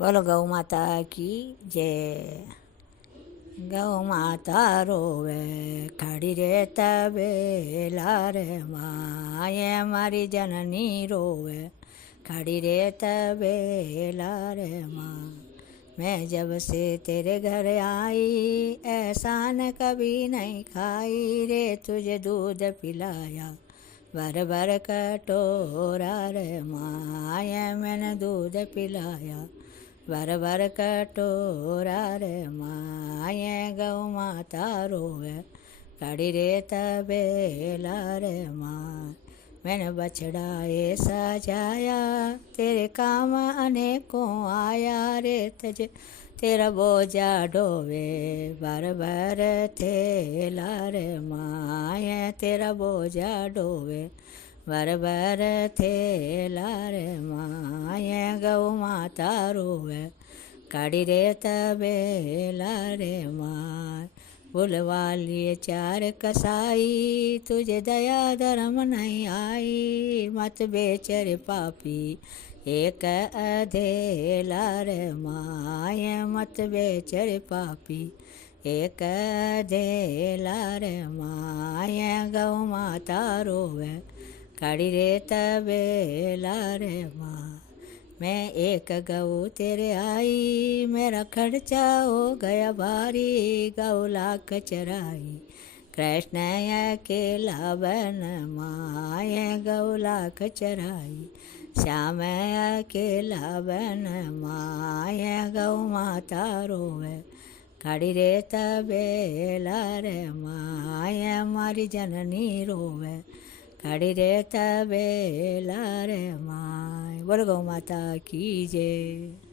बोलो गौ माता की जय। गौ माता रोवे खड़ी रे तबेला रे माँ, ये मारी जननी रोवे खड़ी रे तबेला रे माँ। मैं जब से तेरे घर आई एहसान कभी नहीं खाई रे, तुझे दूध पिलाया भर भर कटोरा रे माँ, ये मैंने दूध पिलाया भर भर कटोरा रे माँ। ये गौ माता रोवे खड़ी रे तबेला रे माँ। मैंने बछड़ा ये सजाया तेरे काम अनेकों आया रे, तुझे तेरा बोझा डोवे भर भर थेला रे माँ। ये तेरा बोझा डोवे भर भर थेला रे माँ। ये गौ माता रोवे खड़ी रे तबेला रे माँ। बुलवा लिए चार कसाई तुझे दया धर्म नहीं आई, मत बेच रे पापी एक अधेला रे माँ। ये मत बेच रे पापी एक अधेला रे माँ। ये गौ माता रोवे खड़ी रे तबेला रे माँ। मैं एक गऊ तेरे आई मेरा खर्चा हो गया भारी, गौ लाख चराई कृष्ण अकेला बन माँ। ये गौ लाख चराई श्याम अकेला बन माँ। ये गौ माता रोवे खड़ी रे तबेला रे माँ। ये हमारी जननी रोवे खड़ी रे तबेला रे माँ। बोल गौ माता की जय।